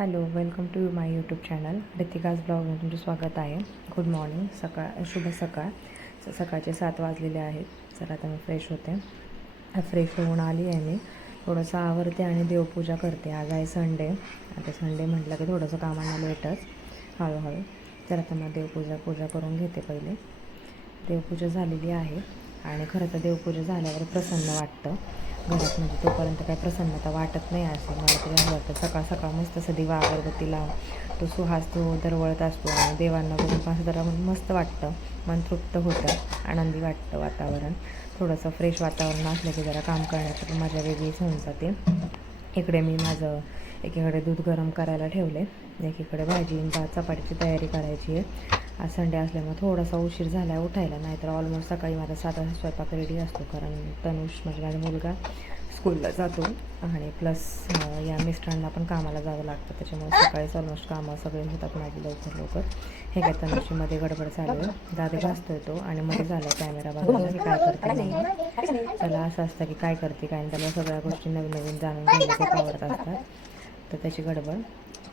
Hello, welcome to my YouTube channel Ritika's ब्लॉगमध्ये तुमचं स्वागत आहे. गुड मॉर्निंग, शुभ सकाळ. सकाळचे 7 वाजलेले आहेत. चला आता मी फ्रेश होते. फ्रेश होऊन आली आहे. मी थोडंसं आवरते आणि देवपूजा करते. आज आहे संडे. आता संडे म्हटलं की थोडंसं कामांना लेटच हळूहळू. तर आता मग पूजा करून घेते. पहिले देवपूजा झालेली आहे आणि खरं तर देवपूजा झाल्यावर प्रसन्न वाटतं घरात. म्हणजे तोपर्यंत काही प्रसन्नता वाटत नाही असे मला तरी असं वाटतं. सकाळ सकाळ मस्त असं दिवा अगरबत्ती लावून तो सुहास तो दरवळत असतो आणि देवांना बघून असं जरा मस्त वाटतं, मन तृप्त होतं, आनंदी वाटतं वातावरण. थोडंसं फ्रेश वातावरण असलं की जरा काम करण्याची मजा वेगळीच होऊन जाते. इकडे मी माझं एकीकडे दूध गरम करायला ठेवले, एकीकडे भाजी चपातीची तयारी करायची आहे. आज संडे असल्यामुळे थोडासा उशीर झाला आहे उठायला, नाहीतर ऑलमोस्ट सकाळी माझा 7 वाजता स्वयंपाक रेडी असतो. कारण तनुष म्हणजे माझा मुलगा स्कूलला जातो आणि प्लस या मिस्टरांना पण कामाला जावं लागतं. त्याच्यामुळे सकाळीच ऑलमोस्ट कामं सगळे होतात माझी लवकर. हे काय तनुषची मध्ये गडबड चालू आहे. दादे घासतोय तो आणि मध्ये झाला कॅमेरा बघायला की काय करते म्हणून. त्याला असं असतं की काय करते काय, आणि त्याला सगळ्या गोष्टी नवीन जाणून घ्यायला खूप आवडत असतात. तर त्याची गडबड.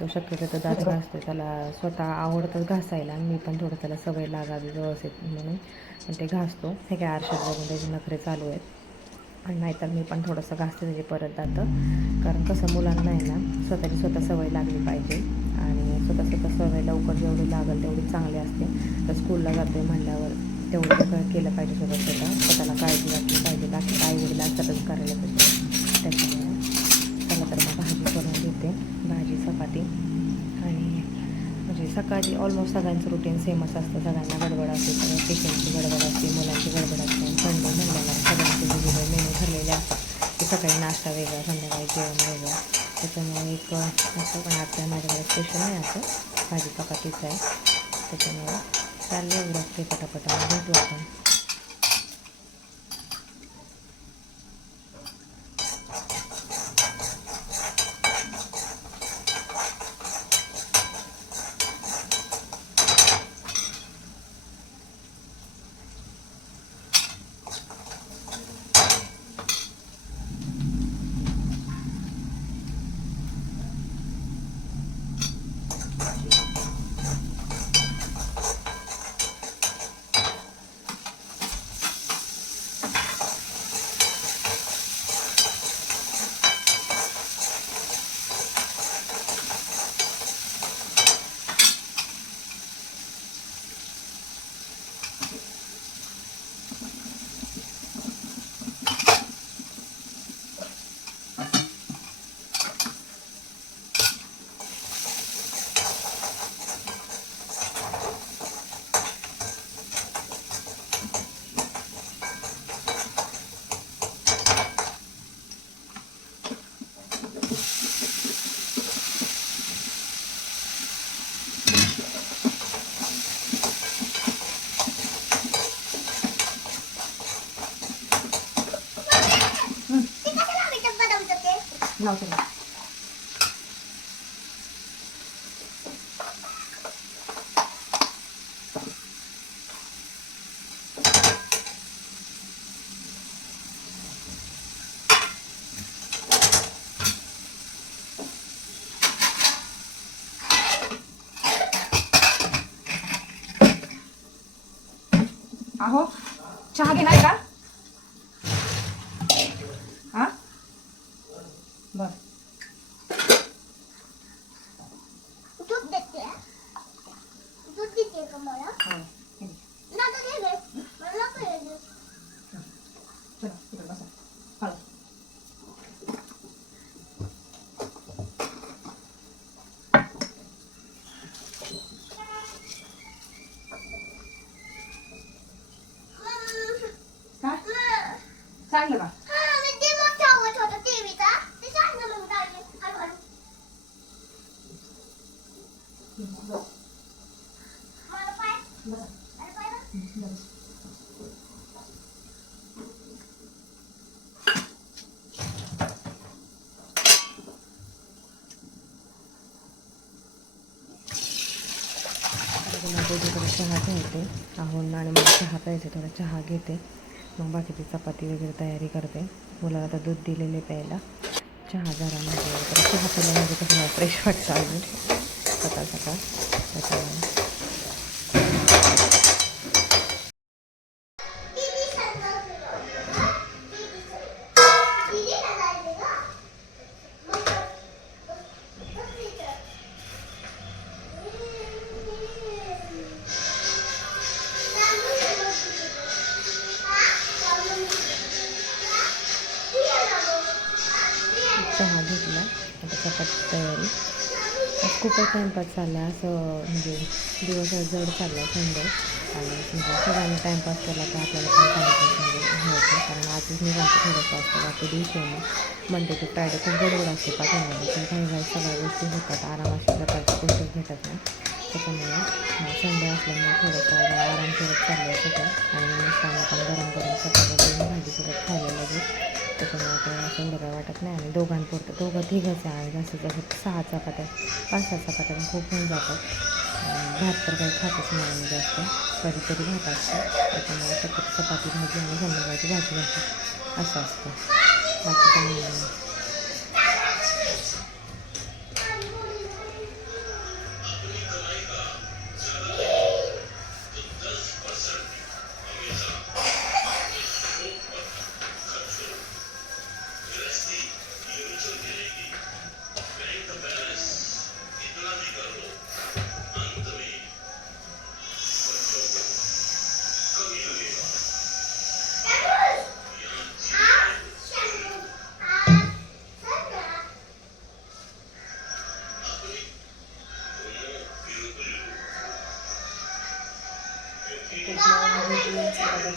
तो शक्यतो दात घासतो, त्याला स्वतः आवडतं घासायला आणि मी पण थोडं त्याला सवय लागावी व्यवस्थित म्हणून पण ते घासतो. हे काय आरशात बघून त्याचे नखरे चालू आहेत. आणि नाहीतर मी पण थोडंसं घासते त्याचे परत जातं. कारण कसं मुलांना आहे ना स्वतः सवय लागली पाहिजे आणि स्वतः सवय लवकर जेवढी लागेल तेवढी चांगली असते. तर स्कूलला जाते म्हणल्यावर तेवढं केलं पाहिजे. स्वतःला काळजी वाटली पाहिजे. बाकी आई वडील असतातच करायला पाहिजे. त्याच्यामुळे चला तर मग भाजी करून घेते, भाजी चपाती. आणि म्हणजे सकाळची ऑलमोस्ट सगळ्यांचं रुटीन सेमच असतं. सगळ्यांना गडबड असते, सगळ्या टिफिनची गडबड असते, मुलांची गडबड असते. संडे म्हणल्यावर सगळ्यांचे वेगवेगळे मेनू ठरलेले असतात की सकाळी नाश्ता वेगळा, संध्याकाळी जेवण वेगळं. त्याच्यामुळे एक असं पण आता माझ्याकडे स्पेशल नाही, असं भाजी चपातीच आहे. त्याच्यामुळे चालले उरकते पटापटा भेटू आपण. अहो, चहा घेणार का? हा बर. दूध देते का मला? नका दे रे. मला नको दे. चला तिकडे बसा. हळू. सांगलं का? ते मोठा आवाज होता टीव्हीचा. ते सांग ना मग गाडी हळूहळू. मला पाय. अरे पाय ना. चहा ठेवते आहून आणि मग चहा प्यायचे. थोडा चहा घेते, मग बाकीची चपाती वगैरे तयारी करते. मुलाला आता दूध दिलेले प्यायला. चहा जरा म्हणजे तर चहा पिला म्हणजे कसं मला फ्रेश वाटतं अजून सकाळ सकाळ त्याच्यामुळे. चहा घेतला आता चपाती तयारी. आज खूपच टाईमपास चालला आहे असं म्हणजे दिवस जड चालला आहे संडे आणि समजा सगळ्यांनी टाईमपास केला तर आपल्याला पण टाईमपास म्हणजे हे होतं. कारण आजच मी म्हणते थोडंसं असतं बाकी दिवशी आहे मंडे टू फ्रायडे खूप गडबड असते पाठवण्यामध्ये पण काही सगळ्या गोष्टी होतात आरामाशी प्रकारच्या गोष्टी भेटत नाही. त्याच्यामुळे संडे असल्यामुळे थोडंसं आराम करत चाललं आहे सगळं आणि मिस्टरांना पण गरम गरम सकाळच्या भाजीसोबत खायला लागेल. त्याच्यामुळे काही असं एवढं काय वाटत नाही आणि दोघं तिघंच आहे आणि जास्तीत जास्त 6 चपात्या 5-6 चपात्या खूप होऊन जातात. भात तर काही खातच नाही आम्ही जास्त कधीतरी भात असतं त्याच्यामुळे शक्यतो चपाती भाजी आणि संध्याकाळची भाजी घालतात असं असतं बाकी काही नाही.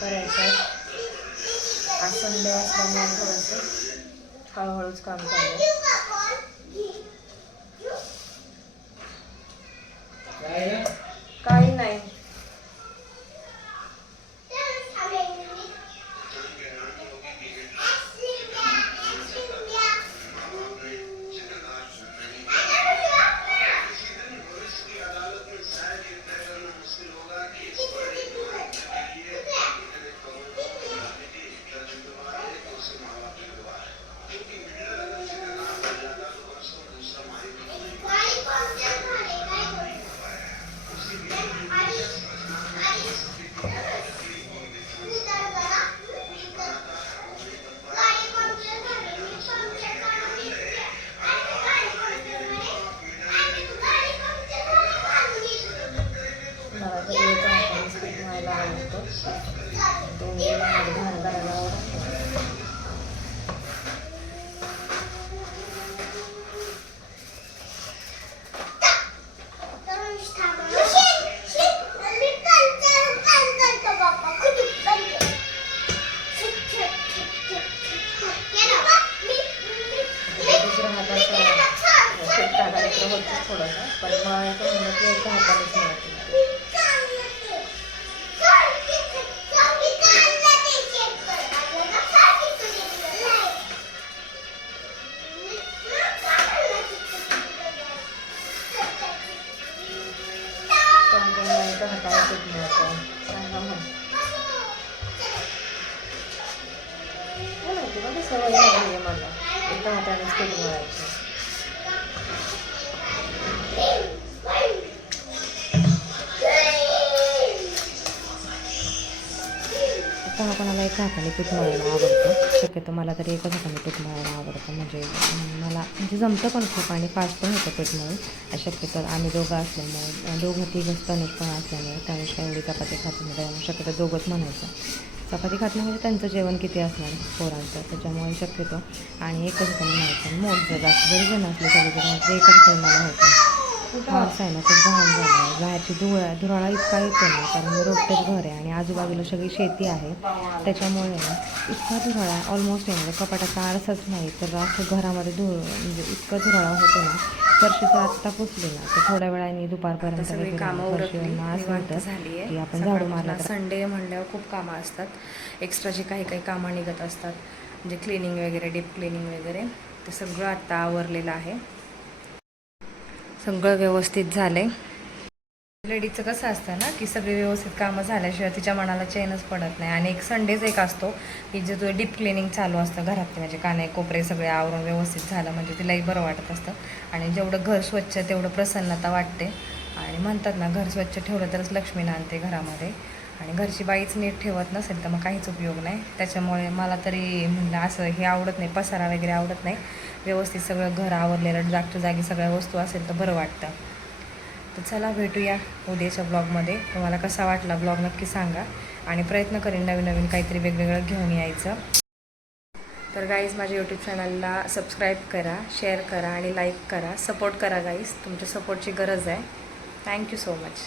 करायचं आहे आज संडे असल्यामुळे थोडंसं हळूहळूच काम चालू काही नाही. थोडंसं पण मग म्हणलं की एका हातानेच मिळते. सवय झाली आहे मला एका हातानेच पीठ मळायची. कोणाकोणाला एका हाताने पीठ मळायला आवडतं शक्यतो मला तरी एकच हाताने पीठ मळायला आवडतं म्हणजे मला म्हणजे जमतं पण खूप आणि फास्ट पण होतं पीठ मळून. शक्यतो आम्ही दोघं असल्यामुळे दोघं तिघंच तनुष पण असल्यामुळे तनुष काय एवढी चपाती खात नाही त्यामुळे शक्यतो दोघंच म्हणायचं. चपाती खात नाही म्हणजे त्यांचं जेवण किती असणार पोरांचं त्याच्यामुळे शक्यतो आणि एकच हाताने म्हणायचं. मोठ जर जास्त जरी जण असले तरी तर एकच हाताने मला होतं. माणसं आहे ना खूप घाण झालं आहे बाहेरची धुराळा इतका येतो ना कारण रोडटच घर आहे आणि आजूबाजूला सगळी शेती आहे त्याच्यामुळे ना इतका धुराळा ऑलमोस्ट आहे म्हणजे कपाटाचा आरसाच नाही तर असं घरामध्ये म्हणजे इतकं धुराळा होतो ना. फरशी तर आत्ता पुसली ना तर थोड्या वेळाने दुपारपर्यंत सगळी कामं उरकली असं होतं की आपण झाडू मारला. संडे म्हणल्यावर खूप कामं असतात एक्स्ट्रा जे काही कामं निघत असतात म्हणजे क्लिनिंग वगैरे डीप क्लिनिंग वगैरे ते सगळं आत्ता आवरलेलं आहे. सगळं व्यवस्थित झालं आहे. लेडीजचं कसं असतं ना की सगळी व्यवस्थित कामं झाल्याशिवाय तिच्या मनाला चैनच पडत नाही. आणि एक संडेच एक असतो की जे तो डीप क्लिनिंग चालू असतं घरातले, म्हणजे काने कोपरे सगळे आवरून व्यवस्थित झालं म्हणजे तिलाही बरं वाटत असतं. आणि जेवढं घर स्वच्छ तेवढं प्रसन्नता वाटते. आणि म्हणतात ना घर स्वच्छ ठेवलं तरच लक्ष्मी नांदते घरामध्ये. आणि घरची बाईच नीट ठेवत नसेल तर मग काहीच उपयोग नाही. त्याच्यामुळे मला तरी म्हणलं असं हे आवडत नाही, पसारा वगैरे आवडत नाही. व्यवस्थित सगळं घर आवरलेलं जागच्या जागी सगळ्या वस्तू असेल तर बरं वाटतं. तर चला भेटूया उद्याच्या ब्लॉगमध्ये. तुम्हाला कसा वाटला ब्लॉग नक्की सांगा. आणि प्रयत्न करेन नवीन नवीन काहीतरी वेगवेगळं घेऊन यायचं. तर गाईज माझ्या यूट्यूब चॅनलला सबस्क्राईब करा, शेअर करा आणि लाईक करा. सपोर्ट करा गाईज, तुमच्या सपोर्टची गरज आहे. Thank you so much.